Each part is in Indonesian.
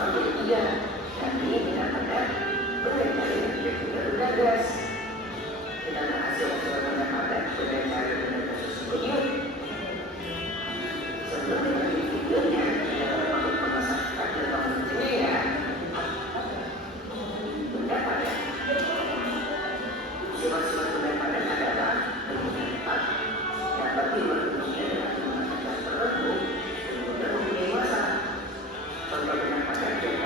Iya, kami mendapatkan berita yang tidak gas. Kita berhasil mendapatkan berita yang tersebut. Sebelum kita videonya, kita perlu memasak dan membuatnya ya. Pendapatan. Sifat-sifat pendapatan adalah pendapat yang berarti berfungsi dengan menggunakan tertentu dan mempunyai masa. Contoh pendapatan yang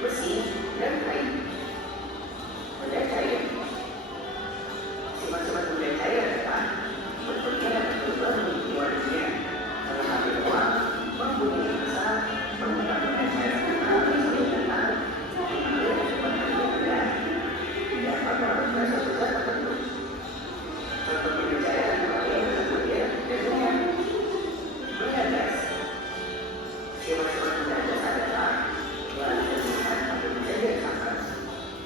besi dan kain. Benda cair. Sifat-sifat benda cair adalah bentuknya dapat berubah menjadi warnanya. Salah satu dua mempunyai masa permukaan benda cair dapat berasa susah tertentu. Contoh benda cair adalah yang kemudian biasanya benda gas. Sifat-sifat benda gas adalah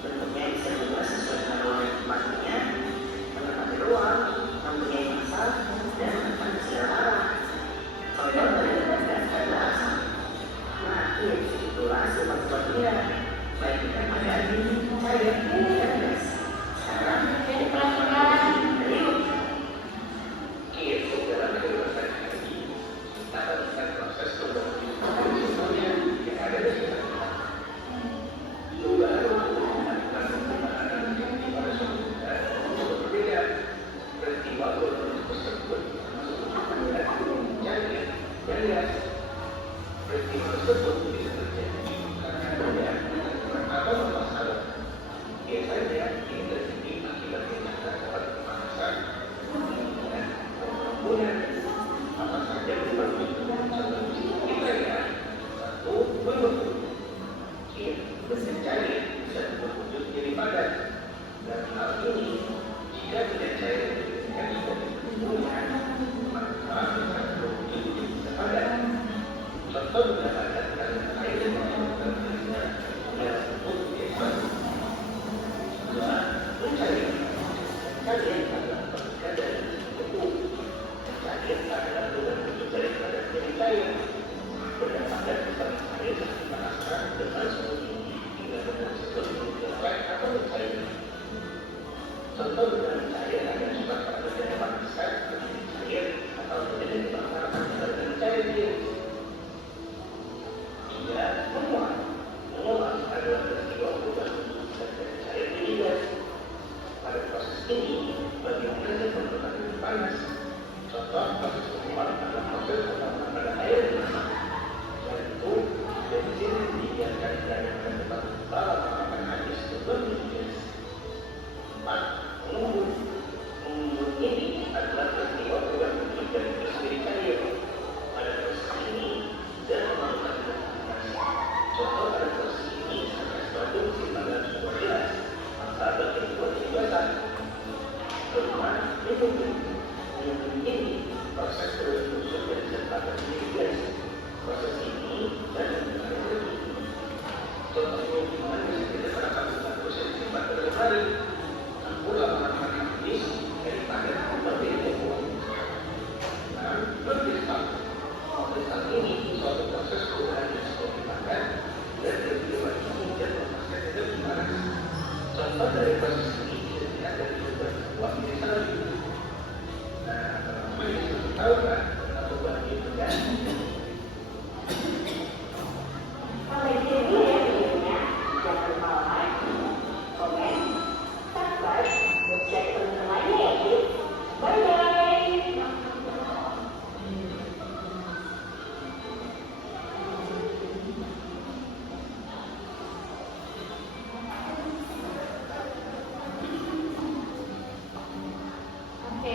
bentuknya bisa berubah sesuai dengan ruang yang tempatnya, menempati ruang, mempunyai massa, dan menempati segala arah. Contoh dari benda adalah asap. Nah, itulah sifat-sifatnya, baik kita ada di cair dan gas. Sekarang jadi pelan-pelan, yuk. Itu dalam kehidupan ini, kita lakukan proses pembentukan semuanya yang ada di kita.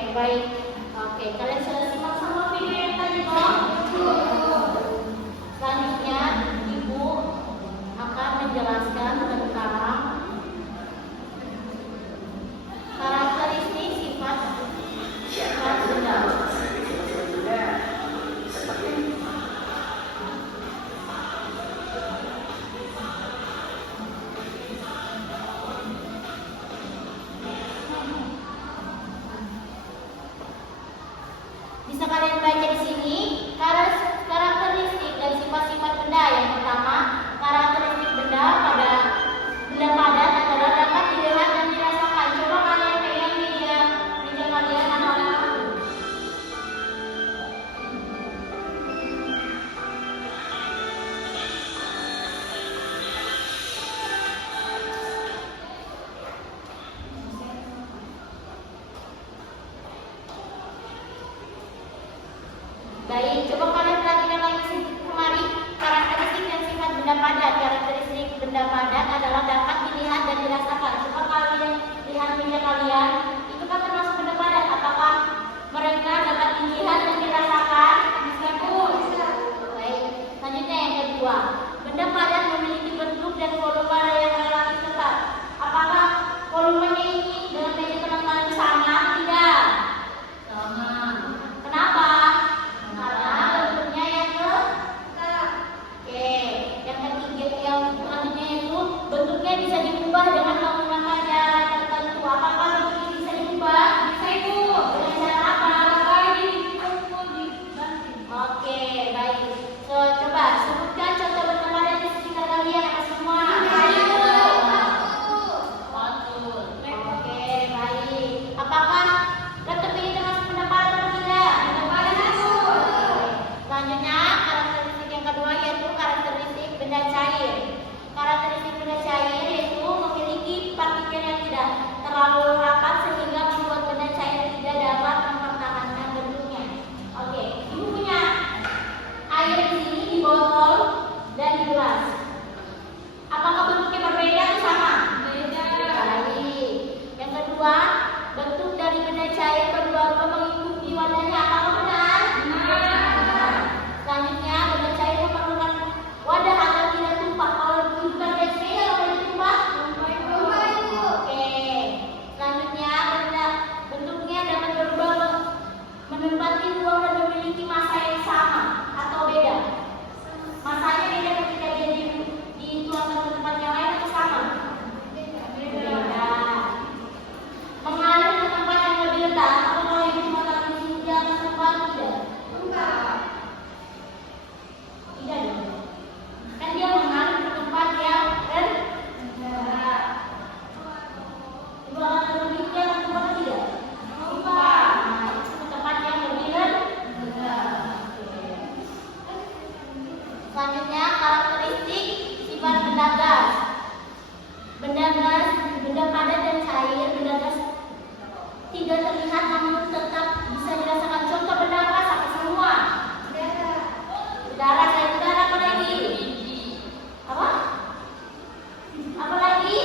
Baik, oke, kalian sudah simak semua video yang tadi toh? Selanjutnya, Ibu akan menjelaskan tentang karakteristik sifat benda. benda cair. Karakteristik benda cair yaitu memiliki partikel yang tidak terlalu rapat sehingga membuat benda cair tidak dapat mempertahankan bentuknya. Oke, ibu punya air di sini di botol dan di gelas. Apakah bentuknya berbeda atau sama? Beda. Baik. Yang kedua, bentuk dari benda cair berubah-ubah mengikuti wadahnya. Apakah benar? Benar. Selanjutnya, benda cair memerlukan wadah agar tidak tumpah. Kalau bukan gas beda, kalau tidak tumpah? Tumpah itu. Oke. Selanjutnya, bentuknya dapat berubah menempati ruang dan memiliki massa yang sama atau beda. Masanya beda ketika dia dituangkan ke tempat yang lain atau sama? Beda. Mengalir ke tempat yang lebih rendah atau kalau ibu cuma taruh di sini di atas tempat tidak? Tidak dong. Kan dia mengalir ke tempat yang rendah. Ibu akan taruh di sini atas tempat tidak? Nah, ke tempat yang lebih rendah. Selanjutnya, karakteristik sifat benda gas. Benda gas, benda padat dan cair, benda gas tidak terlihat namun tetap bisa dirasakan. Contoh benda gas apa semua? Udara, selain udara apa lagi? Apa? Apa lagi?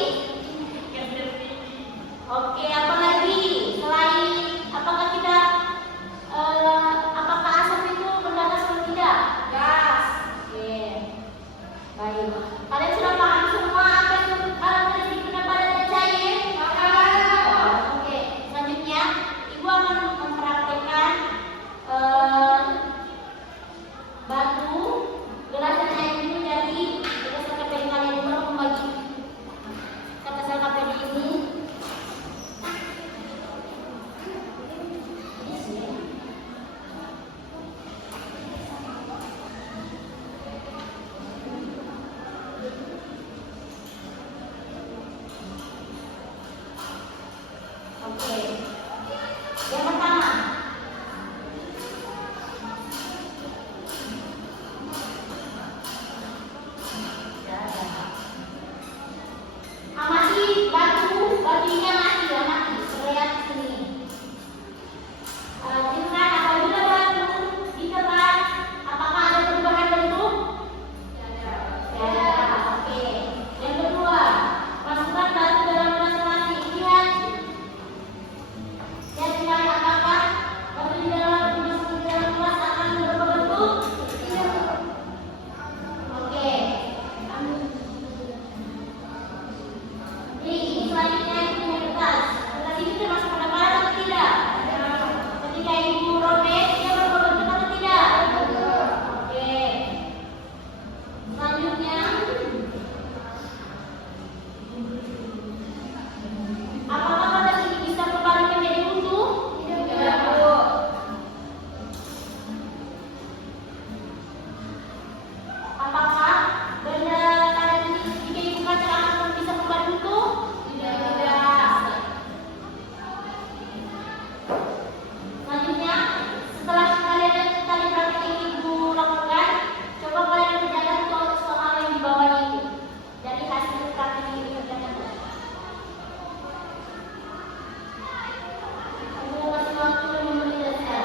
Oke, apa lagi? Selain apakah kita apakah asap itu benda gas atau tidak? Gas. Oke. Baik. Kalian sudah paham semua apa itu karakteristik benda padat dan cair? Paham. Oke. Selanjutnya, ibu akan mempraktekkan batu, gelas dan air minum dari berdasarkan KPI kalian. Ibu akan membagi berdasarkan KPI ini. Oke. Yang pertama, amati batunya amati lihat sini. Jika apabila batu ditekan, apakah ada perubahan bentuk? Tidak. Oke. Yang kedua, masukkan batu dalam gelas plastik. Lihat nilai apakah batu di dalam gelas akan berubah bentuk? Tidak. Oke. Ini selanjutnya itu punya kertas. Kertas ini termasuk benda padat atau tidak? Ketika ibu robek, dia berubah bentuk atau tidak? Oke. Selanjutnya, apakah kertas ini bisa kembali menjadi utuh? Tidak. Apakah benda padat ini jika ibu kaca akan bisa kembali utuh? Tidak. Selanjutnya, setelah kalian tadi praktek ini ibu lakukan, coba kalian kerjakan soal yang di bawah ini dari hasil praktek ini kerjakan. Ibu kasih waktu 5 menit saja.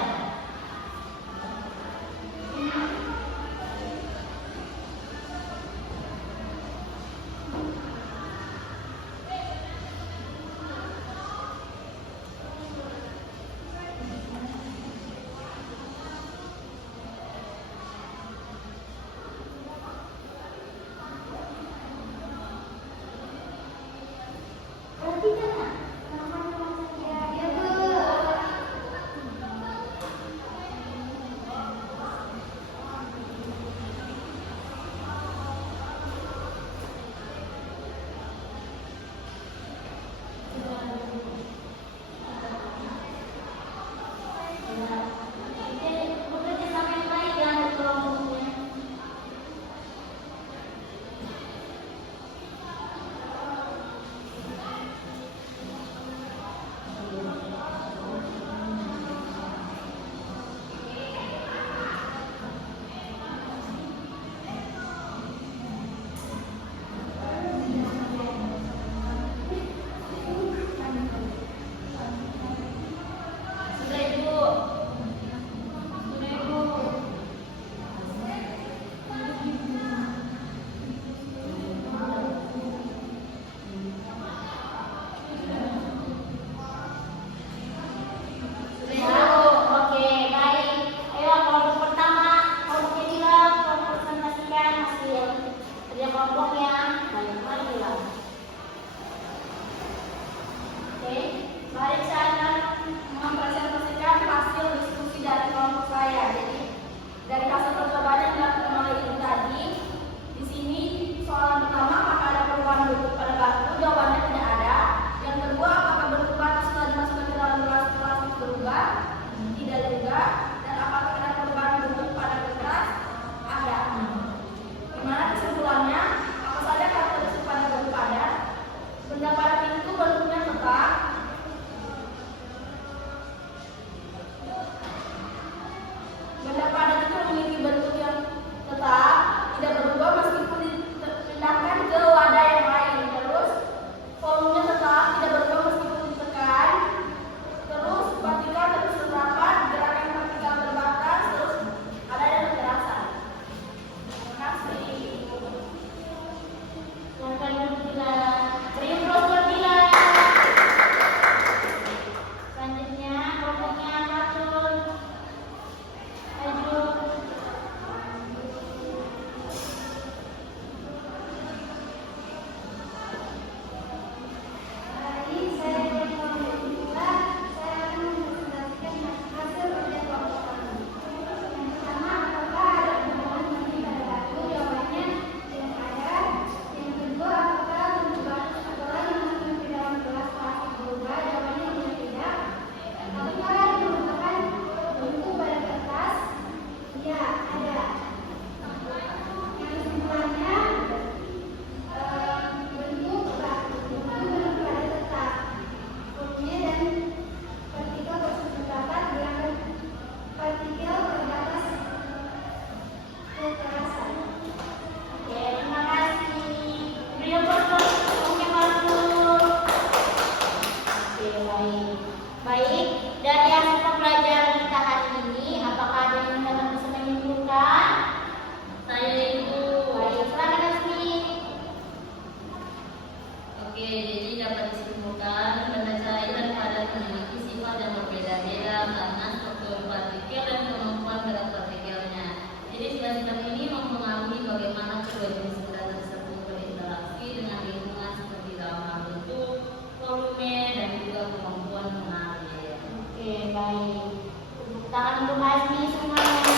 mahasiswa jenis benda tersebut berinteraksi dengan lingkungan seperti dalam hal bentuk, volume, dan juga kemampuan mengalir. Oke, baik. Tepuk tangan untuk Hasbi semuanya.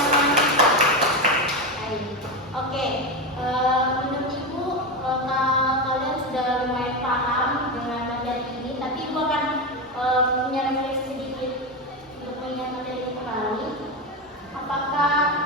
Baik. Oke, menurut Ibu, kalian sudah lumayan paham dengan materi ini, tapi Ibu akan punya refleksi sedikit untuk mengingat materi ini kembali. Apakah